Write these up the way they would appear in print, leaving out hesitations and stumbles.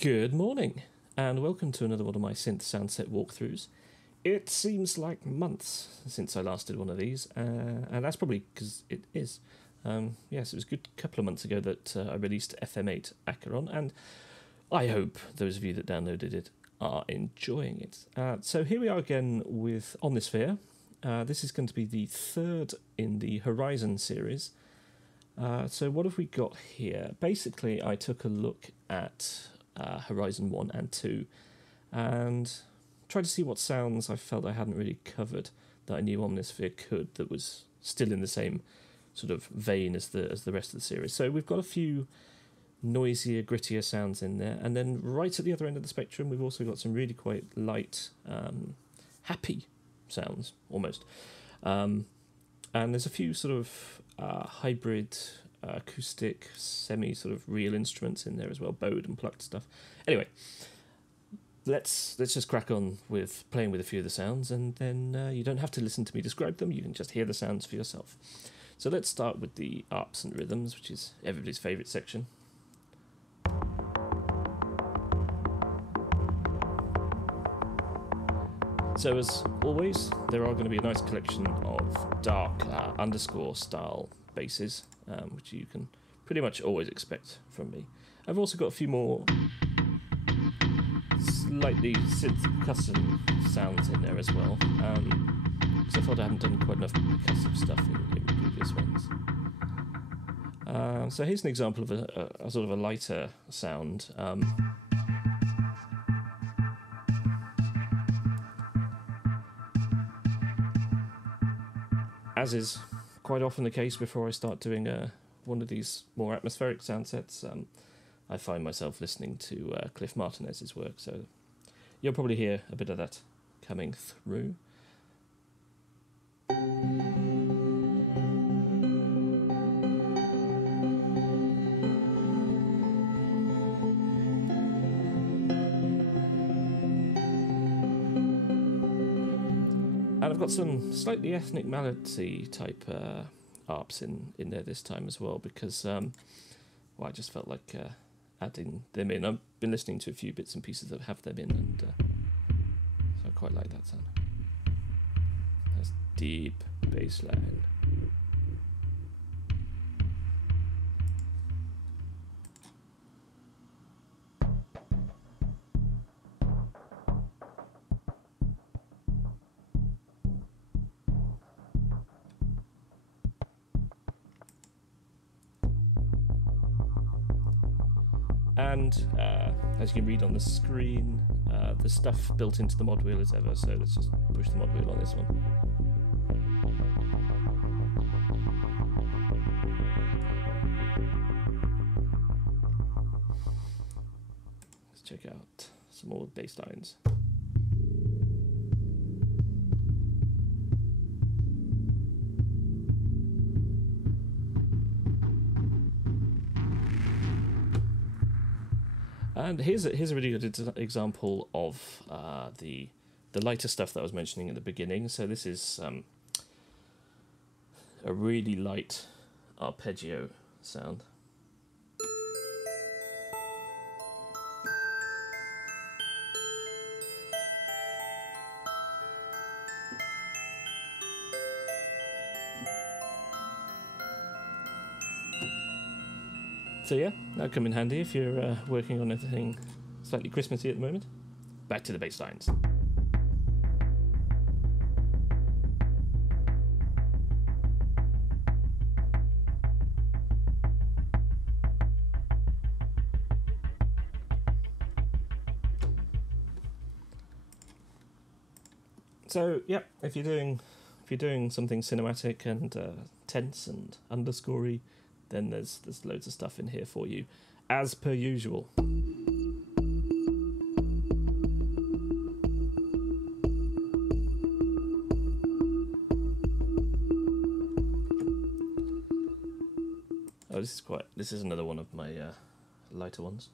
Good morning, and welcome to another one of my synth soundset walkthroughs. It seems like months since I last did one of these, and that's probably because it is. Yes, it was a good couple of months ago that I released FM8 Acheron, and I hope those of you that downloaded it are enjoying it. So here we are again with Omnisphere. This is going to be the third in the Horizon series. So what have we got here? Basically, I took a look at Horizon 1 and 2 and tried to see what sounds I felt I hadn't really covered that I knew Omnisphere could, that was still in the same sort of vein as the rest of the series. So we've got a few noisier, grittier sounds in there, and then right at the other end of the spectrum we've also got some really quite light, happy sounds almost. And there's a few sort of hybrid acoustic, semi sort of real instruments in there as well, bowed and plucked stuff. Anyway, let's just crack on with playing with a few of the sounds, and then you don't have to listen to me describe them, you can just hear the sounds for yourself. So let's start with the arps and rhythms, which is everybody's favourite section. So as always, there are going to be a nice collection of dark underscore style basses, which you can pretty much always expect from me. I've also got a few more slightly synth custom sounds in there as well, because I thought I haven't done quite enough percussive stuff in previous ones. So here's an example of a sort of a lighter sound. As is quite often the case before I start doing one of these more atmospheric sound sets, I find myself listening to Cliff Martinez's work, so you'll probably hear a bit of that coming through. And I've got some slightly ethnic melody type arps in there this time as well, because well, I just felt like adding them in. I've been listening to a few bits and pieces that have them in, and so I quite like that sound. That's deep bass line. And as you can read on the screen, the stuff built into the mod wheel as ever, so let's just push the mod wheel on this one. Let's check out some more bass lines. And here's a really good example of the lighter stuff that I was mentioning at the beginning. So this is a really light arpeggio sound. So yeah, that'll come in handy if you're working on anything slightly Christmassy at the moment. Back to the bass lines. So yeah, if you're doing something cinematic and tense and underscorey, then there's loads of stuff in here for you, as per usual. Oh, this is another one of my lighter ones.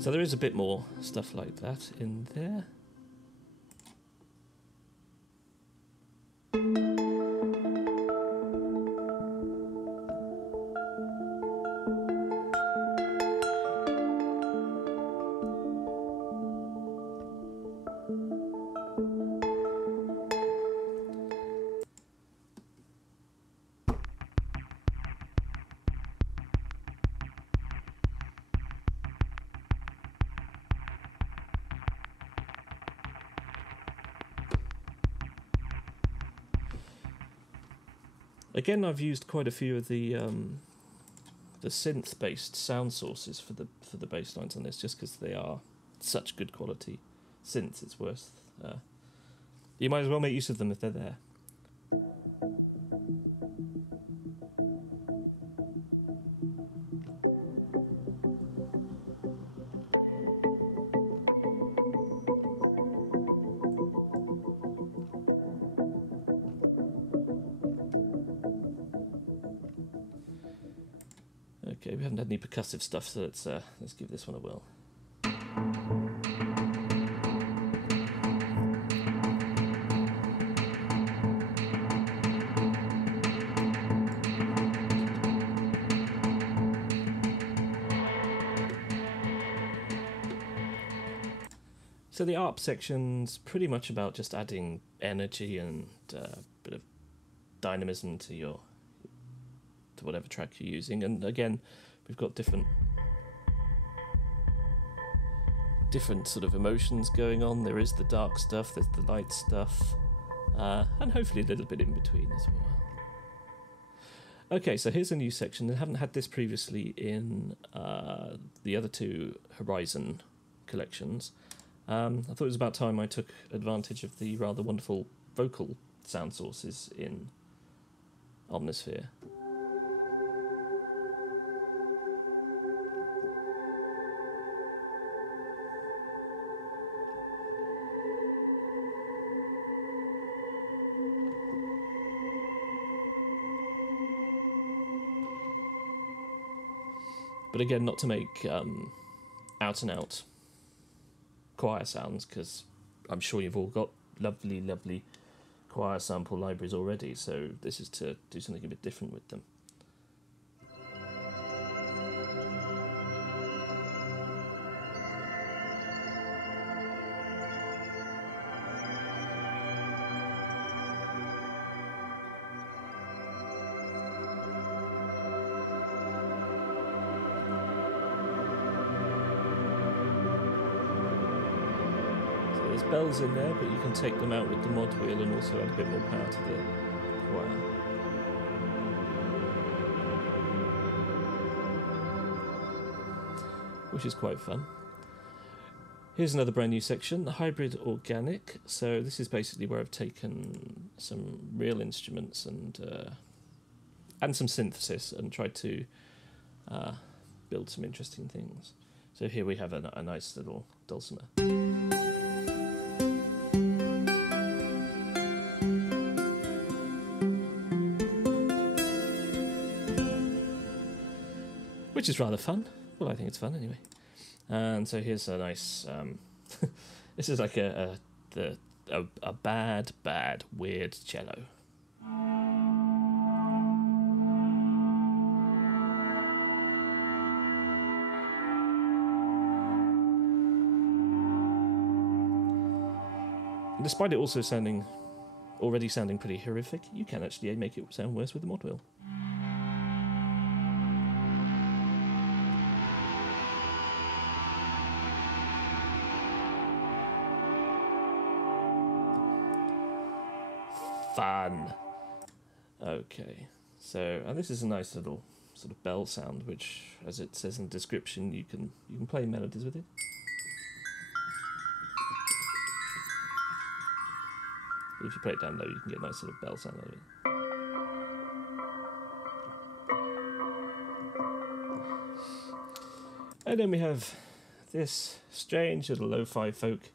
So there is a bit more stuff like that in there. Again, I've used quite a few of the synth-based sound sources for the bass lines on this, just because they are such good quality synths. It's worth. You might as well make use of them if they're there. Okay, we haven't had any percussive stuff, so let's give this one a whirl. So the ARP section's pretty much about just adding energy and a bit of dynamism to whatever track you're using. And again, we've got different sort of emotions going on. There is the dark stuff, there's the light stuff, and hopefully a little bit in between as well. Okay, so here's a new section. I haven't had this previously in the other two Horizon collections. I thought it was about time I took advantage of the rather wonderful vocal sound sources in Omnisphere. But again, not to make out-and-out choir sounds, because I'm sure you've all got lovely, lovely choir sample libraries already, so this is to do something a bit different with them. Bells in there, but you can take them out with the mod wheel and also add a bit more power to the choir. Which is quite fun. Here's another brand new section, the hybrid organic. So this is basically where I've taken some real instruments and some synthesis and tried to build some interesting things. So here we have a nice little dulcimer. Which is rather fun. Well, I think it's fun anyway. And so here's a nice. This is like a bad, weird cello. And despite it also already sounding pretty horrific, you can actually make it sound worse with the mod wheel. Fun. Okay, so and this is a nice little sort of bell sound, which, as it says in the description, you can play melodies with it. If you play it down low, you can get a nice sort of bell sound out of it. And then we have this strange little lo-fi folk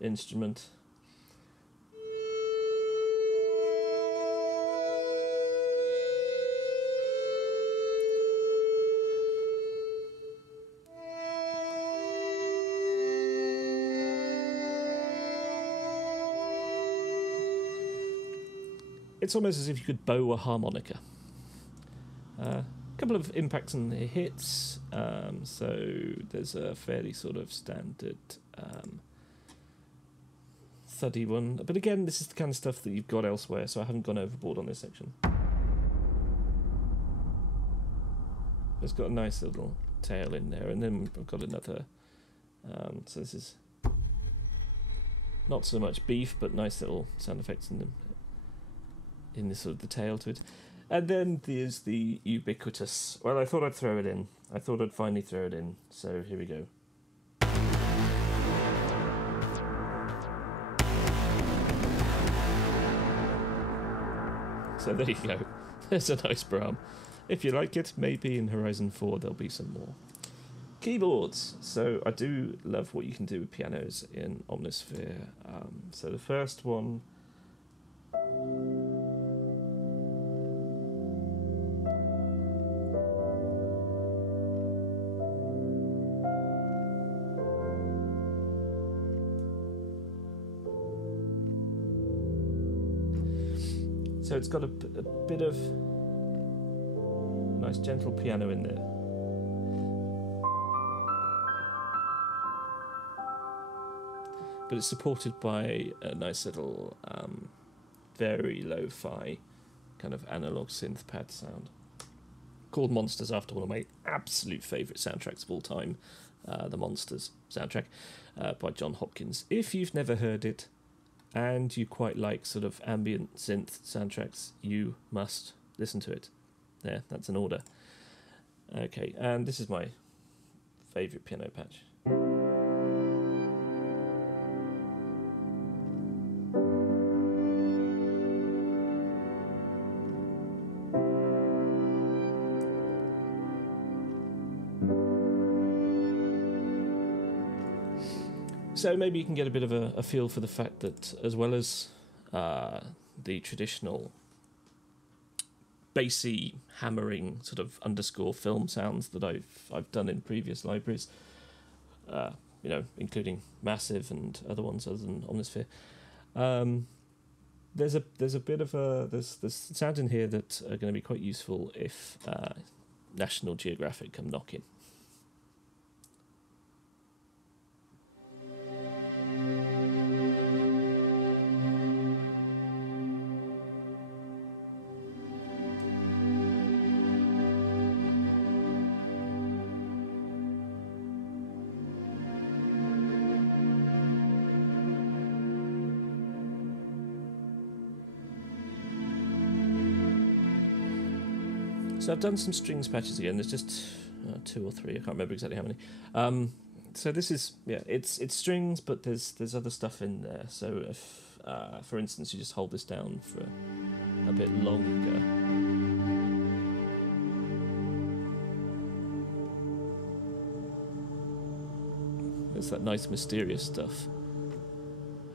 instrument. it's almost as if you could bow a harmonica. A couple of impacts and hits, so there's a fairly sort of standard thuddy one, but again, this is the kind of stuff that you've got elsewhere, so I haven't gone overboard on this section. It's got a nice little tail in there, and then I've got another, so this is not so much beef, but nice little sound effects in this sort of the tail to it. And then there's the ubiquitous, well, I thought I'd throw it in. I thought I'd finally throw it in, so here we go. So there you go. There's a nice Brahm. If you like it, maybe in Horizon 4 there'll be some more. Keyboards. So I do love what you can do with pianos in Omnisphere. So the first one... So it's got a bit of nice gentle piano in there. But it's supported by a nice little very lo-fi kind of analog synth pad sound. Called Monsters, after one of my absolute favourite soundtracks of all time, the Monsters soundtrack by John Hopkins. If you've never heard it, and you quite like sort of ambient synth soundtracks, you must listen to it. There, that's an order. Okay, and this is my favourite piano patch. So maybe you can get a bit of a feel for the fact that, as well as the traditional bassy hammering sort of underscore film sounds that I've done in previous libraries, you know, including Massive and other ones other than Omnisphere, there's a bit of there's sounds in here that are going to be quite useful if National Geographic come knocking. So I've done some strings patches again. There's just 2 or 3. I can't remember exactly how many. So this is, yeah, it's strings, but there's other stuff in there. So if, for instance, you just hold this down for a bit longer, there's that nice mysterious stuff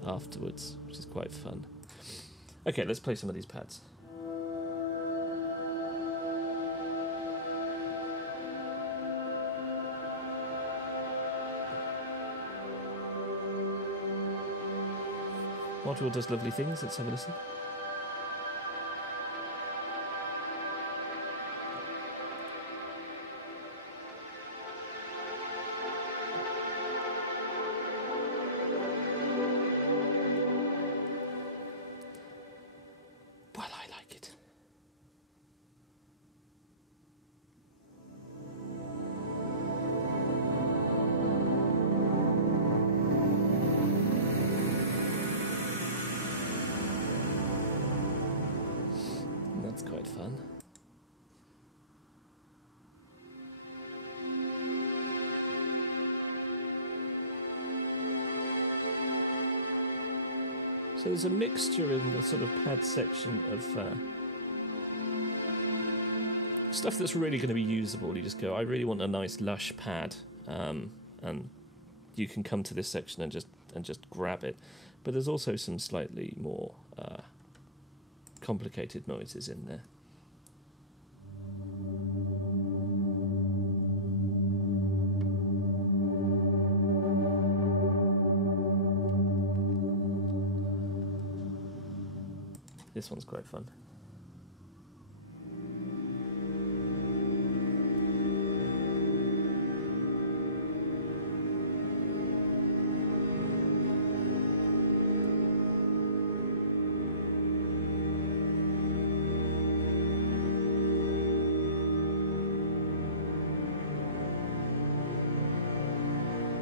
afterwards, which is quite fun. Okay, let's play some of these pads. Module does lovely things. Let's have a listen. Well, I like it. That's quite fun. So there's a mixture in the sort of pad section of stuff that's really going to be usable. You just go, I really want a nice lush pad, and you can come to this section and just grab it. But there's also some slightly more complicated noises in there. This one's quite fun.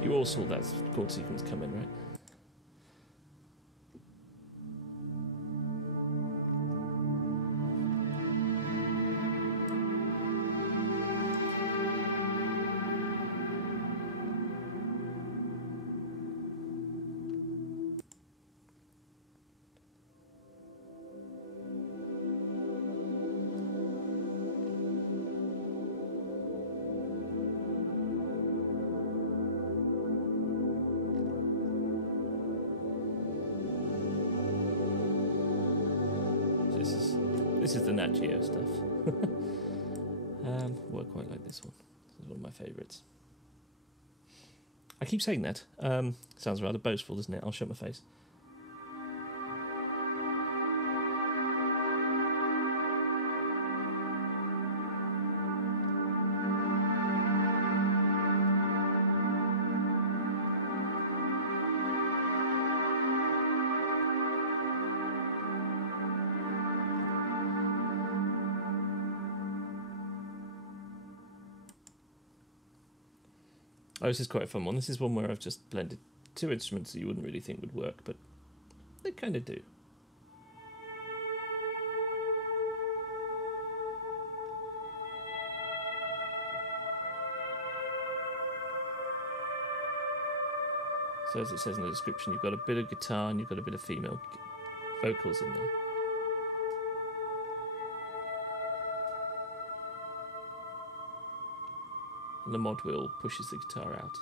You all saw that chord sequence come in, right? This is the Nat Geo stuff. Well, I quite like this one. This is one of my favourites. I keep saying that. Sounds rather boastful, doesn't it? I'll shut my face. Oh, this is quite a fun one. This is one where I've just blended two instruments that you wouldn't really think would work, but they kind of do. So as it says in the description, you've got a bit of guitar and you've got a bit of female vocals in there. And the mod wheel pushes the guitar out.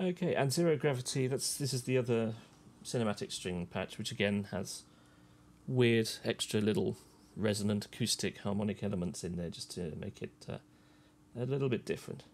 Okay, and Zero Gravity, this is the other cinematic string patch, which again has weird extra little resonant acoustic harmonic elements in there just to make it a little bit different.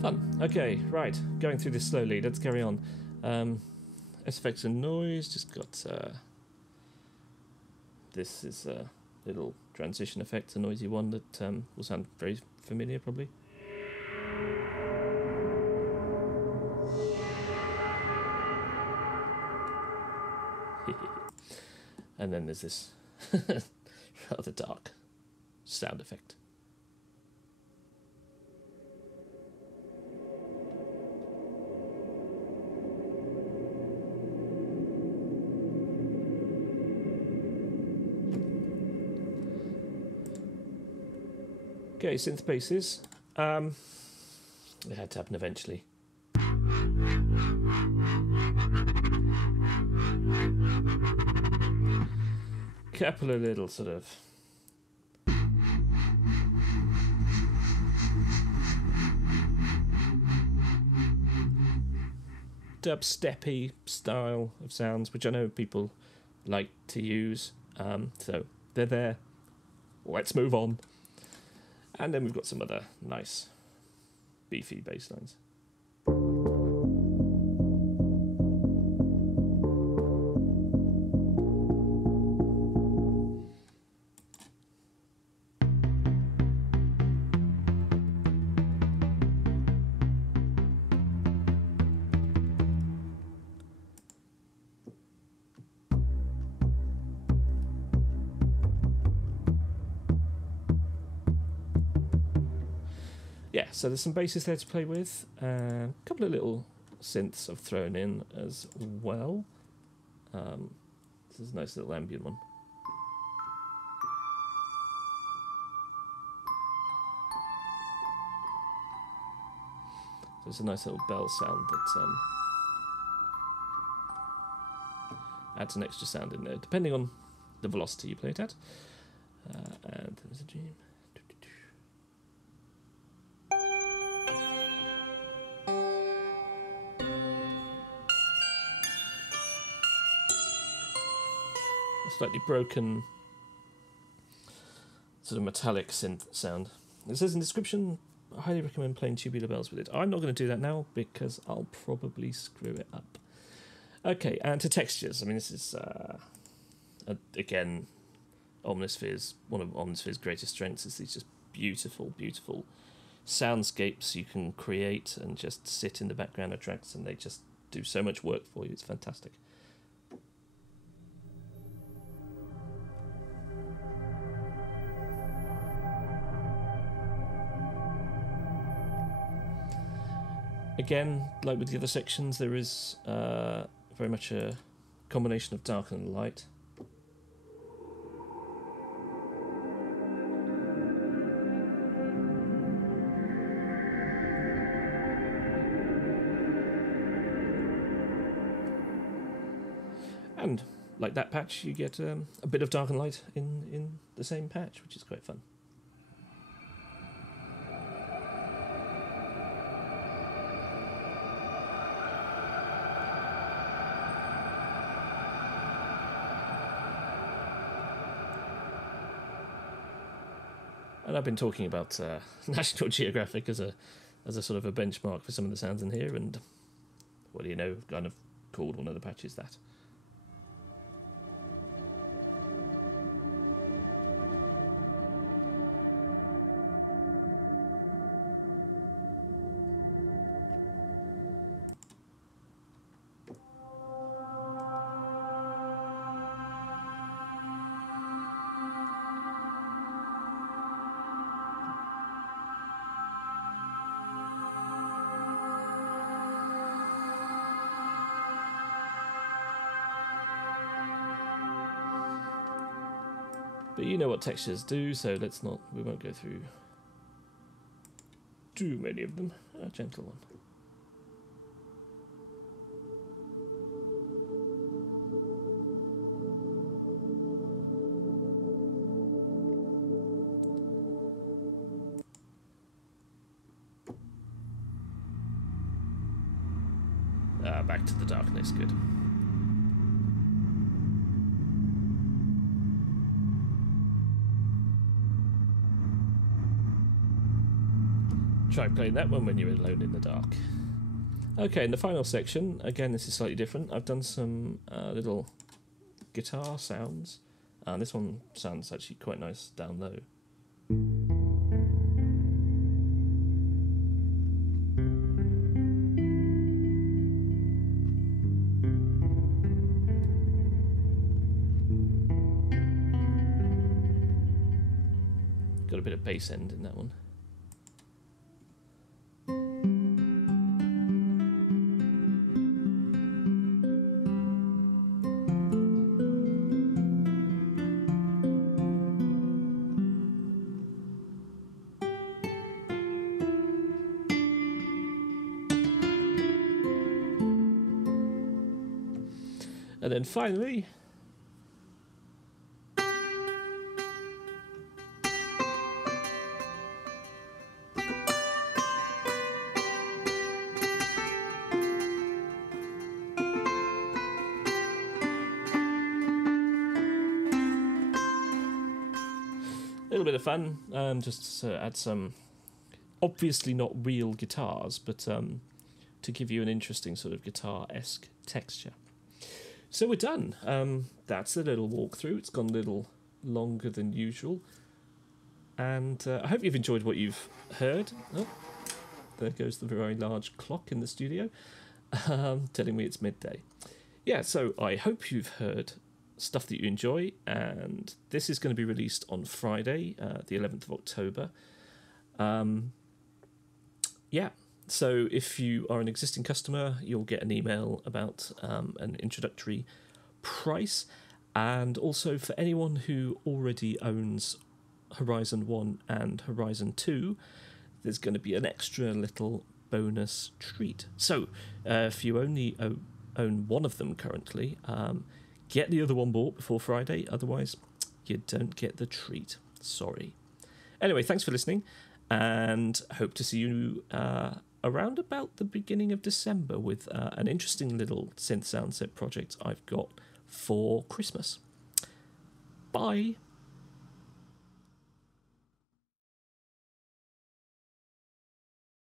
Fun. Okay, right. Going through this slowly. Let's carry on. Effects and noise. Just got this is a little transition effect, a noisy one that will sound very familiar, probably. And then there's this rather dark sound effect. Okay, synth basses. It had to happen eventually. Couple of little sort of dubsteppy style of sounds, which I know people like to use. So they're there. Let's move on. And then we've got some other nice beefy bass lines. Yeah, so there's some basses there to play with. A couple of little synths I've thrown in as well. This is a nice little ambient one. So it's a nice little bell sound that adds an extra sound in there, depending on the velocity you play it at. A slightly broken sort of metallic synth sound. It says in the description, I highly recommend playing tubular bells with it. I'm not going to do that now because I'll probably screw it up. Okay, and to textures. I mean, this is, again, Omnisphere's, one of Omnisphere's greatest strengths is these just beautiful, beautiful soundscapes you can create and just sit in the background of tracks, and they just do so much work for you. It's fantastic. Again, like with the other sections, there is very much a combination of dark and light. And like that patch, you get a bit of dark and light in the same patch, which is quite fun. And I've been talking about National Geographic as a sort of a benchmark for some of the sounds in here, and what do you know, kind of called one of the patches that. But you know what textures do, so we won't go through too many of them. A gentle one. Back to the darkness, good. Try playing that one when you're alone in the dark. Okay, in the final section, again this is slightly different. I've done some little guitar sounds. This one sounds actually quite nice down low. Got a bit of bass end in that one. And then finally, a little bit of fun, just to add some, obviously not real guitars, but to give you an interesting sort of guitar-esque texture. So we're done. That's a little walkthrough. It's gone a little longer than usual. And I hope you've enjoyed what you've heard. Oh, there goes the very large clock in the studio, telling me it's midday. Yeah, so I hope you've heard stuff that you enjoy, and this is going to be released on Friday, the 11th of October. Yeah. So if you are an existing customer, you'll get an email about an introductory price. And also for anyone who already owns Horizon 1 and Horizon 2, there's going to be an extra little bonus treat. So if you only own one of them currently, get the other one bought before Friday. Otherwise, you don't get the treat. Sorry. Anyway, thanks for listening, and hope to see you around about the beginning of December with an interesting little synth sound set project I've got for Christmas. Bye.